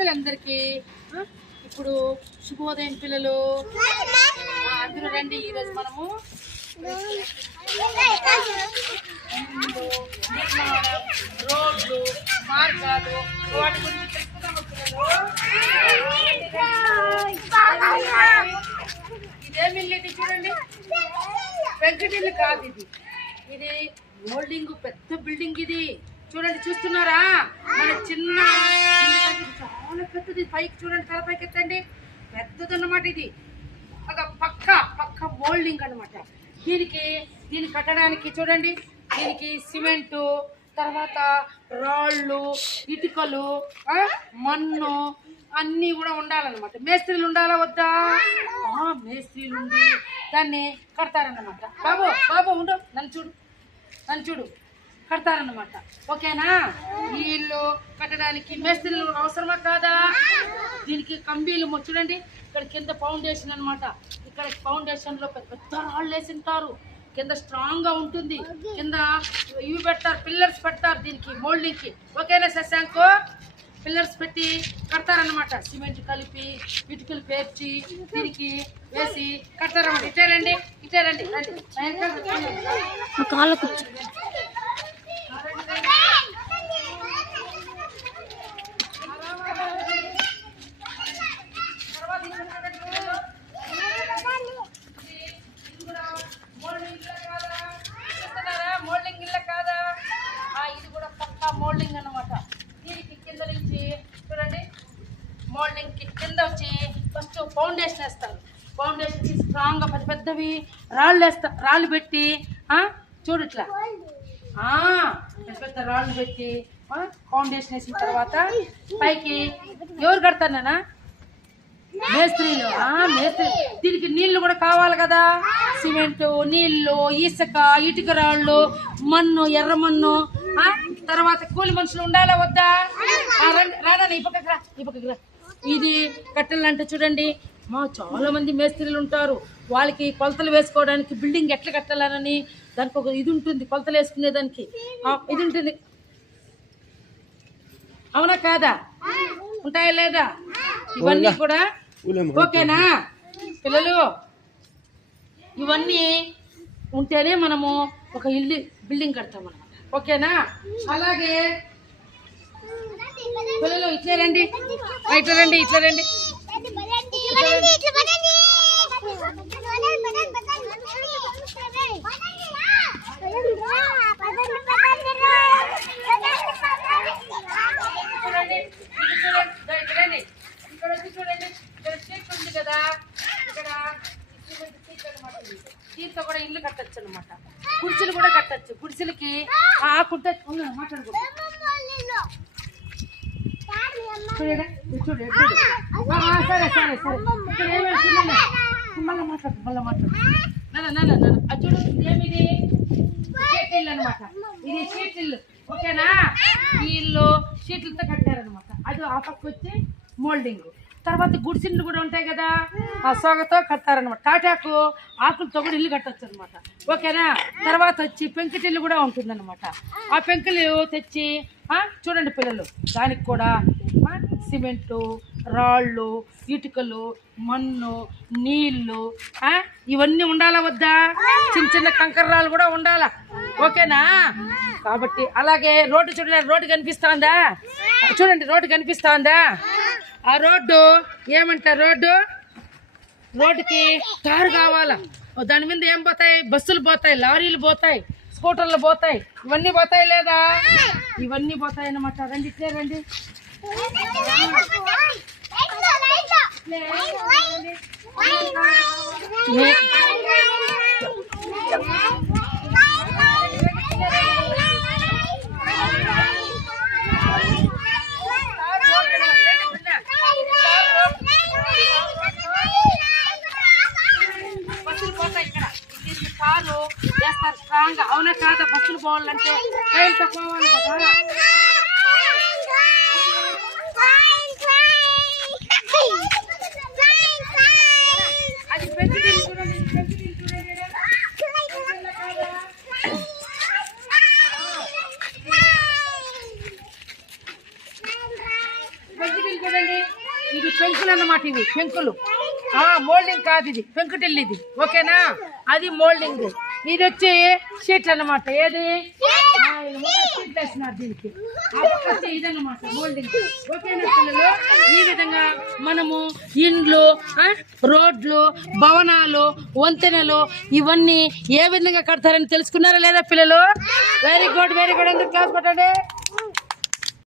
పిల్లలందరికీ ఇప్పుడు శుభోదయం పిల్లలు అందరూ రండి. ఈరోజు మనము రోడ్లు మార్గాలు వాటి గురించి తెలుసుకున్నాము పిల్లలు. ఇదేమిల్లు చూడండి, వెంకటిల్లు కాదు ఇది. ఇది మోల్డింగ్ పెద్ద బిల్డింగ్ ఇది. చూడండి, చూస్తున్నారా? మన చిన్న చాలా పెద్దది. పైకి చూడండి, తల పైకి ఎత్తండి. పెద్దది అన్నమాట ఇది. పక్క మోల్డింగ్ అన్నమాట. దీన్ని కట్టడానికి చూడండి, దీనికి సిమెంటు, తర్వాత రాళ్ళు, ఇటుకలు, మన్ను అన్నీ కూడా ఉండాలన్నమాట. మేస్త్రీలు ఉండాలా వద్దా? మేస్త్రీలు ఉండి దాన్ని కడతారన్నమాట. బాబు ఉండు, నన్ను చూడు కడతారన్నమాట. ఓకేనా? ఈ ఇల్లు కట్టడానికి మేస్త్రీలు అవసరమా కాదా? దీనికి కంబీలు చూడండి, ఇక్కడ కింద ఫౌండేషన్ అన్నమాట. ఇక్కడ ఫౌండేషన్ లో పెద్ద రాళ్ళు వేసింటారు. కింద స్ట్రాంగ్ గా ఉంటుంది. కింద ఇవి పెడతారు, పిల్లర్స్ పెడతారు దీనికి మోల్డింగ్ కి. ఓకేనా శశాంక్? పిల్లర్స్ పెట్టి కడతారన్నమాట. సిమెంట్ కలిపి ఇటుకలు పేర్చి దీనికి వేసి కడతారన్నమాట. ఇటే రండి మోల్డింగ్ ఇల్ల కాదా? ఇది కూడా పక్కా మోల్డింగ్ అన్నమాట. దీనికి కింద నుంచి చూడండి, మోల్డింగ్ కి కింద వచ్చి ఫస్ట్ ఫౌండేషన్ వేస్తారు. ఫౌండేషన్ కి స్ట్రాంగ్ గా పెద్దవి రాళ్ళు పెట్టి చూడు ఇట్లా పెద్ద రాళ్ళు పెట్టి ఫౌండేషన్ వేసిన తర్వాత పైకి ఎవరు కడతారు నాన్న? మేస్త్రీలు. దీనికి నీళ్లు కూడా కావాలి కదా. సిమెంట్, నీళ్లు, ఇసుక, ఇటుక రాళ్ళు, మన్ను, ఎర్ర మన్ను, తర్వాత కూలి మనుషులు ఉండాలా వద్దా? రానా ఈ పక్కకి రా. ఇది కట్టాలంటే చూడండి, చాలా మంది మేస్త్రీలు ఉంటారు. వాళ్ళకి కొలతలు వేసుకోవడానికి బిల్డింగ్ ఎట్లా కట్టాలని దానికి ఒక ఇది ఉంటుంది. కొలతలు వేసుకునేదానికి ఇది ఉంటుంది. అవునా కాదా? ఉంటాయా లేదా? ఇవన్నీ కూడా ఓకేనా పిల్లలు? ఇవన్నీ ఉంటేనే మనము ఒక ఇల్లు బిల్డింగ్ కడతాం అన్నమాట. ఓకేనా? అలాగే పిల్లలు ఇట్లా రండి. ఇక్కడ వచ్చి చూడండి, ఇక్కడ షీట్ ఉంది కదా, ఇక్కడ దీంతో కూడా ఇల్లు కట్టచ్చు అన్నమాట. గుడిసెలు కూడా కట్టచ్చు. గుడిసెలకి మాట్లాడుకో సరే. ఇక్కడ మళ్ళీ మాట్లాడు. అది చూడు, ఏమిది? షీట్ ఇల్లు అనమాట. ఇది షీట్ ఇల్లు. ఓకేనా? ఈ ఇల్లు షీట్లతో కట్టారనమాట. అది ఆ పక్క వచ్చి మోల్డింగ్. తర్వాత గుడిసెలు కూడా ఉంటాయి కదా, ఆ సోగతో కట్టారనమాట. తాటాకు ఆకులతో కూడా ఇల్లు కట్టచ్చు అనమాట. ఓకేనా? తర్వాత వచ్చి పెంకుటిల్లు కూడా ఉంటుందన్నమాట. ఆ పెంకులు తెచ్చి చూడండి పిల్లలు, దానికి కూడా సిమెంటు, రాళ్ళు, ఇటుకలు, మన్ను, నీళ్లు ఇవన్నీ ఉండాలా వద్దా? చిన్న కంకర రాళ్ళు కూడా ఉండాలా. ఓకేనా? కాబట్టి అలాగే రోడ్డు చూడండి, రోడ్డు కనిపిస్తుందా? చూడండి, రోడ్డు కనిపిస్తుందా? ఆ రోడ్డు ఏమంటారు? రోడ్డుకి తారు కావాలా. దాని మీద ఏం పోతాయి? బస్సులు పోతాయి, లారీలు పోతాయి, స్కూటర్లు పోతాయి. ఇవన్నీ పోతాయి లేదా? ఇవన్నీ పోతాయి అన్నమాట. రండి, ఇట్లే రండి. బస్సులు పోతాయి ఇక్కడ. కారు వేస్తారు స్ట్రాంగ్. అవునా కాదా? బస్సులు పోవాలంటే ట్రైన్తో పోవాలి కదా. అది పెంచుతుంది చూడండి. పెంచుతుంది చూడండి, ఇది పెంకులు అన్నమాట. ఇవి పెంకులు, మోల్డింగ్ కాదు, ఇది పెంకుటిల్లు ఇది. ఓకేనా, అది మోల్డింగ్. ఇది వచ్చి షీట్ అన్నమాట. ఏది షీట్ వేస్తున్నారు దీనికి. ఇదన్నమాట మోల్డింగ్. ఓకేనా పిల్లలు, ఈ విధంగా మనము ఇండ్లు, రోడ్లు, భవనాలు, వంతెనలు ఇవన్నీ ఏ విధంగా కడతారని తెలుసుకున్నారా లేదా పిల్లలు? Very good, very good. అందరూ క్లాస్ పెట్టండి.